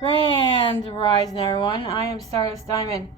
Grand Rising, everyone. I am Stardust Diamond.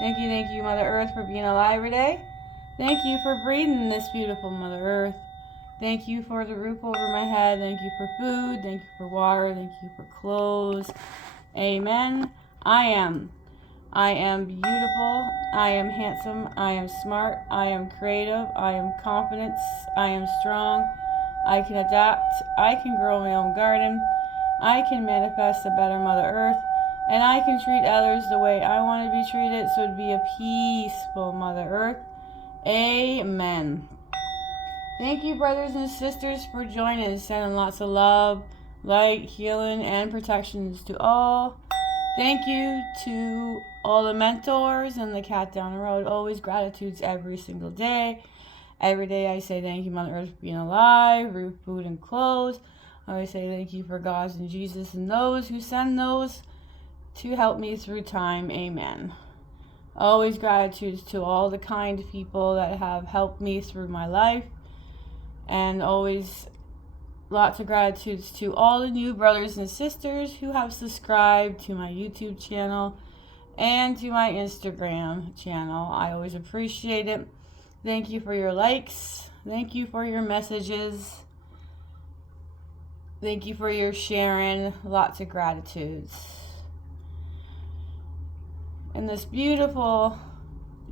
Thank you, Mother Earth, for being alive today. Thank you for breathing this beautiful Mother Earth. Thank you for the roof over my head. Thank you for food. Thank you for water. Thank you for clothes. Amen. I am beautiful. I am handsome. I am smart. I am creative. I am confident. I am strong. I can adapt. I can grow my own garden. I can manifest a better Mother Earth. And I can treat others the way I want to be treated, so it'd be a peaceful Mother Earth. Amen. Thank you, brothers and sisters, for joining. Sending lots of love, light, healing, and protections to all. Thank you to all the mentors and the cat down the road. Always gratitudes every single day. Every day I say thank you, Mother Earth, for being alive, roof, food, and clothes. I always say thank you for God and Jesus and those who send those to help me through time. Amen. Always gratitudes to all the kind people that have helped me through my life. And always lots of gratitudes to all the new brothers and sisters who have subscribed to my YouTube channel and to my Instagram channel. I always appreciate it. Thank you for your likes. Thank you for your messages. Thank you for your sharing. Lots of gratitudes. In this beautiful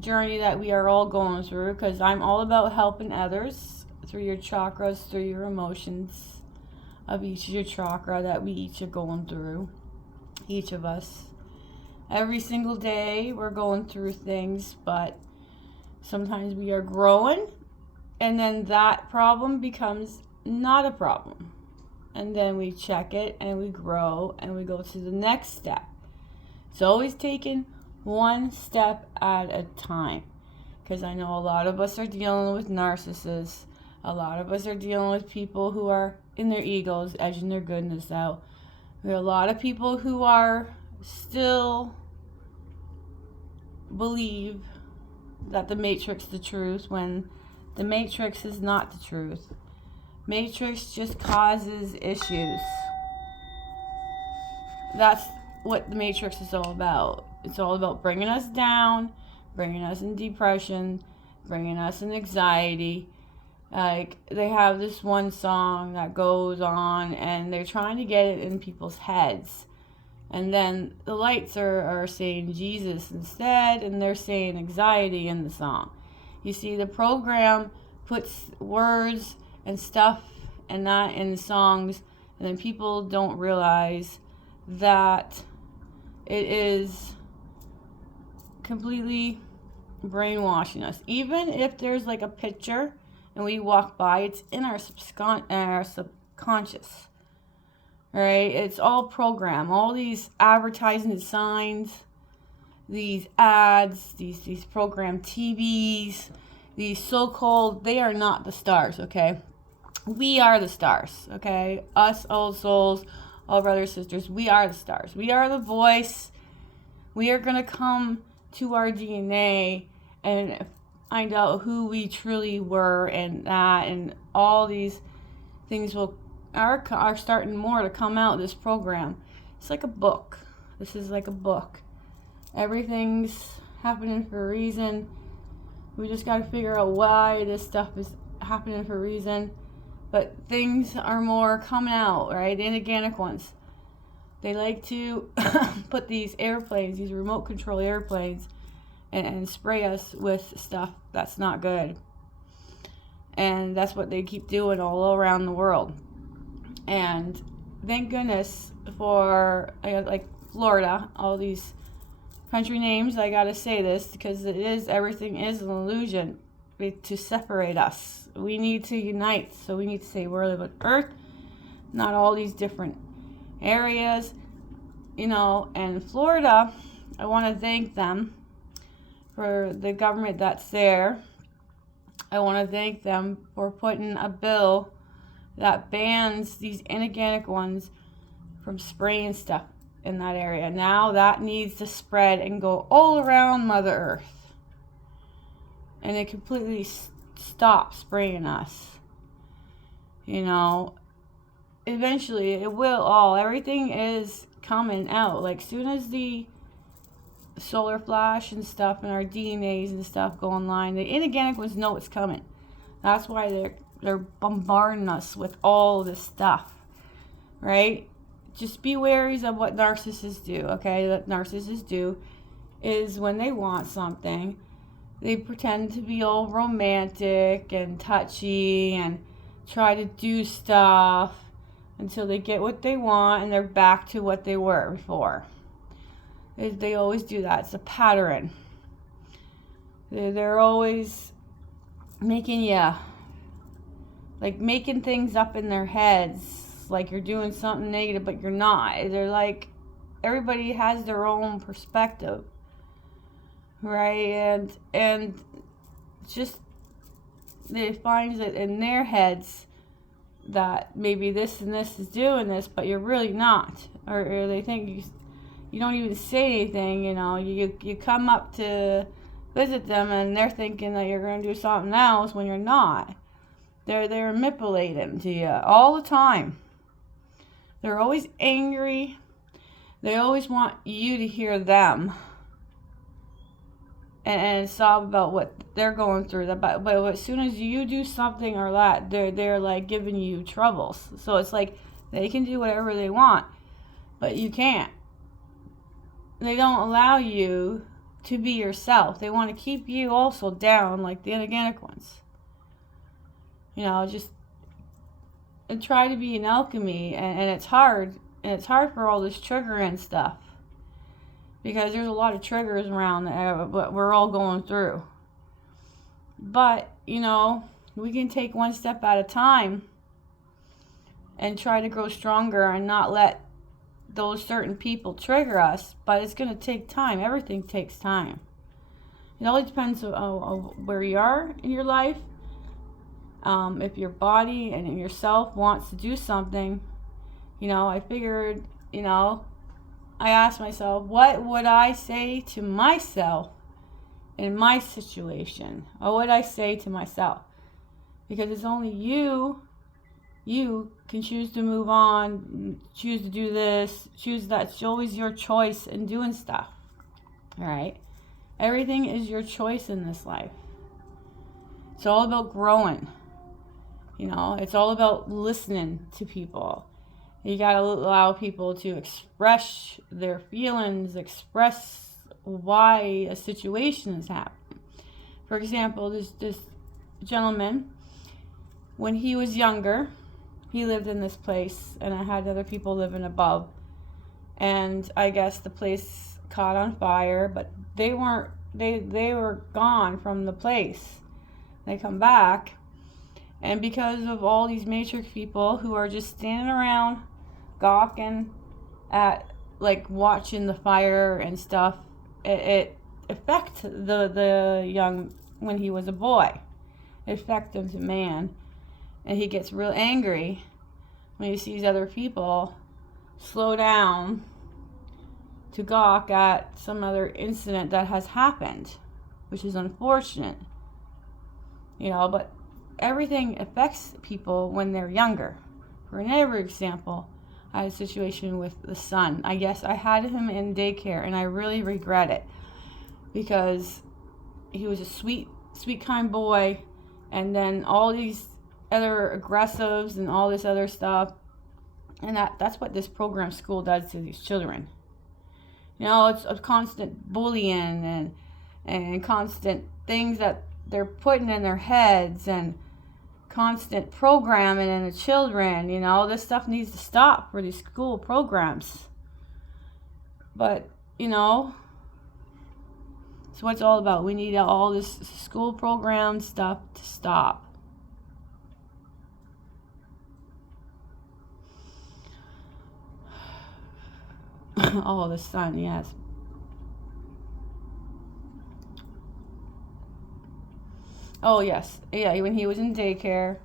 journey that we are all going through, because I'm all about helping others through your chakras, through your emotions of each of your chakra that we each are going through. Each of us. Every single day we're going through things, but sometimes we are growing, and then that problem becomes not a problem. And then we check it, and we grow, and we go to the next step. It's always taking one step at a time. Because I know a lot of us are dealing with narcissists. A lot of us are dealing with people who are in their egos, edging their goodness out. There are a lot of people who are still believe that the Matrix is the truth when the Matrix is not the truth. Matrix just causes issues. That's what the Matrix is all about. It's all about bringing us down, bringing us in depression, bringing us in anxiety. Like, they have this one song that goes on, and they're trying to get it in people's heads. And then the lights are saying Jesus instead, and they're saying anxiety in the song. You see, the program puts words and stuff and that in the songs, and then people don't realize that it is completely brainwashing us. Even if there's like a picture and we walk by, it's in our subconscious. Right? It's all program. All these advertising signs, these ads, these program TVs, these so-called, they are not the stars, okay? We are the stars, okay? Us old souls, all brothers, sisters, we are the stars. We are the voice. We are going to come to our DNA and find out who we truly were, and that, and all these things are starting more to come out. This program, it's like a book. This is like a book. Everything's happening for a reason. We just got to figure out why this stuff is happening for a reason. But things are more coming out, right? The inorganic ones. They like to put these airplanes, these remote control airplanes, and spray us with stuff that's not good. And that's what they keep doing all around the world. And thank goodness for like Florida, all these country names. I gotta say this because everything is an illusion to separate us. We need to unite, so we need to say we're living on Earth, not all these different areas, And Florida, I want to thank them for the government that's there. I want to thank them for putting a bill that bans these inorganic ones from spraying stuff in that area. Now that needs to spread and go all around Mother Earth. And it completely stop spraying us. Eventually it will all. Everything is coming out. Like, soon as the solar flash and stuff and our DNAs and stuff go online, the inorganic ones know it's coming. That's why they're bombarding us with all this stuff, right? Just be wary of what narcissists do, okay? What narcissists do is when they want something, they pretend to be all romantic and touchy and try to do stuff until they get what they want and they're back to what they were before. They always do that. It's a pattern. They're always making making things up in their heads, like you're doing something negative, but you're not. They're like, everybody has their own perspective, right? And just they find that in their heads that maybe this and this is doing this, but you're really not, or they think you don't even say anything. You come up to visit them and they're thinking that you're going to do something else when you're not. They're manipulating to you all the time. They're always angry. They always want you to hear them and sob about what they're going through. But as soon as you do something or that, they're like giving you troubles. So it's like they can do whatever they want, but you can't. They don't allow you to be yourself. They want to keep you also down, like the inorganic ones. Just and try to be an alchemy, and it's hard. And it's hard for all this triggering stuff, because there's a lot of triggers around that we're all going through. But, we can take one step at a time and try to grow stronger and not let those certain people trigger us. But it's going to take time. Everything takes time. It always depends on where you are in your life. If your body and yourself wants to do something, I figured, I asked myself, what would I say to myself in my situation? Or what would I say to myself? Because it's only you can choose to move on, choose to do this, choose that. It's always your choice in doing stuff. All right? Everything is your choice in this life. It's all about growing. It's all about listening to people. You got to allow people to express their feelings, express why a situation has happened. For example, this gentleman, when he was younger, he lived in this place, and I had other people living above. And I guess the place caught on fire, but they were gone from the place. They come back, and because of all these matrix people who are just standing around gawking at, like, watching the fire and stuff, it affected the young, when he was a boy. It affected him to man, and he gets real angry when he sees other people slow down to gawk at some other incident that has happened, which is unfortunate. But everything affects people when they're younger. For another example, I had a situation with the son. I guess I had him in daycare, and I really regret it, because he was a sweet, kind boy, and then all these other aggressives and all this other stuff, and that's what this program school does to these children. It's a constant bullying and constant things that they're putting in their heads, and constant programming in the children. This stuff needs to stop for these school programs. But, it's what it's all about. We need all this school program stuff to stop. Oh, the son, yes. Oh, yes. Yeah, when he was in daycare.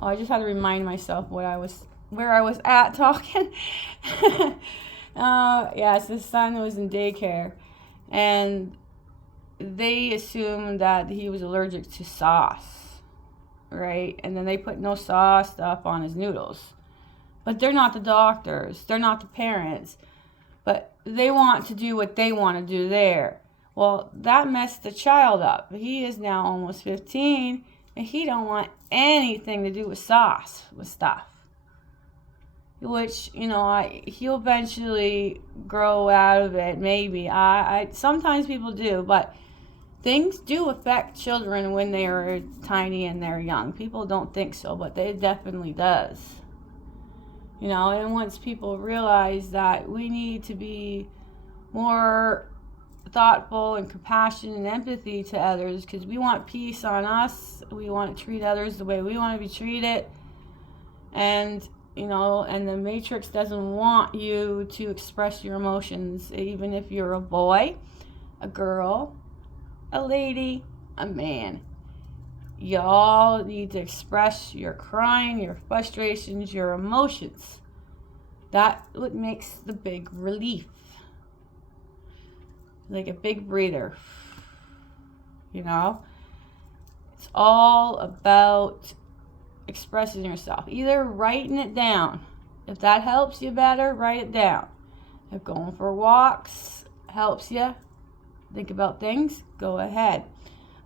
Oh, I just had to remind myself where I was at talking. Yes, the son was in daycare. And they assumed that he was allergic to sauce, right? And then they put no sauce stuff on his noodles. But they're not the doctors. They're not the parents. but they want to do what they want to do there. Well, that messed the child up. He is now almost 15, and he don't want anything to do with sauce, with stuff. Which, he'll eventually grow out of it, maybe. I sometimes people do, but things do affect children when they are tiny and they're young. People don't think so, but it definitely does. And once people realize that we need to be more thoughtful and compassion and empathy to others, because we want peace on us, we want to treat others the way we want to be treated, and the Matrix doesn't want you to express your emotions, even if you're a boy, a girl, a lady, a man. Y'all need to express your crying, your frustrations, your emotions. That's what makes the big relief. Like a big breather. It's all about expressing yourself. Either writing it down. If that helps you better, write it down. If going for walks helps you think about things, go ahead.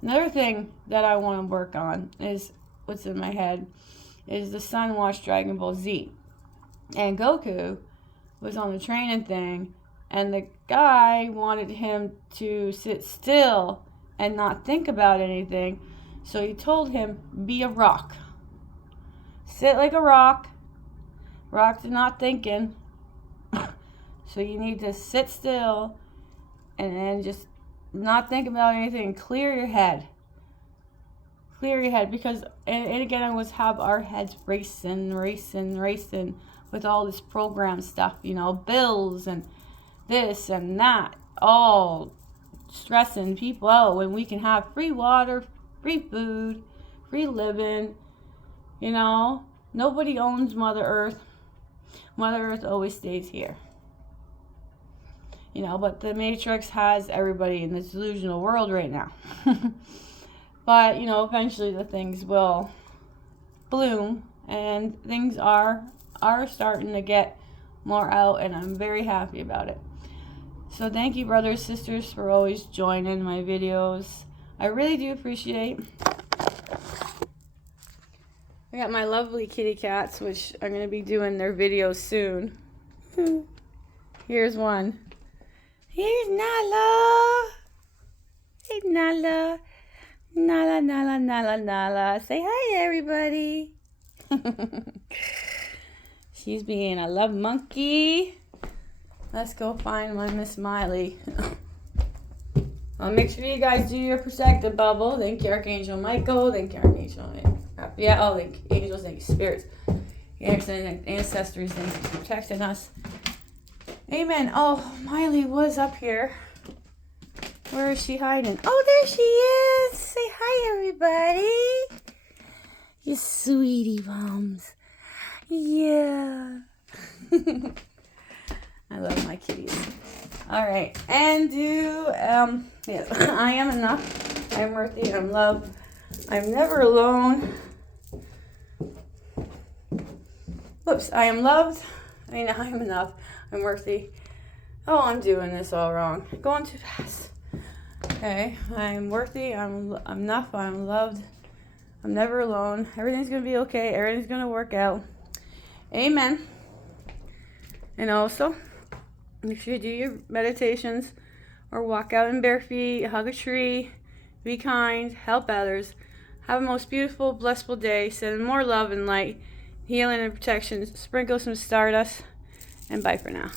Another thing that I want to work on is what's in my head is the son watched Dragon Ball Z. And Goku was on the training thing, and the guy wanted him to sit still and not think about anything. So he told him, be a rock. Sit like a rock. Rock's not thinking. So you need to sit still and then just not think about anything. Clear your head. Because, and again, I always have our heads racing with all this program stuff, bills and this and that, all stressing people out when we can have free water, free food, free living. Nobody owns Mother Earth. Mother Earth always stays here. But the Matrix has everybody in this delusional world right now. But, eventually the things will bloom, and things are starting to get more out, and I'm very happy about it. So thank you, brothers, sisters, for always joining my videos. I really do appreciate. I got my lovely kitty cats, which I'm going to be doing their videos soon. Here's one. Here's Nala. Hey, Nala. Nala. Say hi, everybody. She's being a love monkey. Let's go find my Miss Miley. I'll make sure you guys do your protective bubble. Thank you, Archangel Michael. Thank you, Archangel Raphael. Thank you, angels. Thank you, spirits. Ancestors. Thank you for protecting us. Amen. Oh, Miley was up here. Where is she hiding? Oh, there she is. Say hi, everybody. You sweetie bums. Yeah. I love my kitties. All right. And yes, I am enough. I'm worthy. I'm loved. I'm never alone. Whoops. I am loved. I am enough. I'm worthy. Oh, I'm doing this all wrong. Going too fast. Okay. I'm worthy. I'm enough. I'm loved. I'm never alone. Everything's going to be okay. Everything's going to work out. Amen. And also, make sure you do your meditations or walk out in bare feet, hug a tree, be kind, help others. Have a most beautiful, blissful day. Send more love and light, healing and protection. Sprinkle some stardust. And bye for now.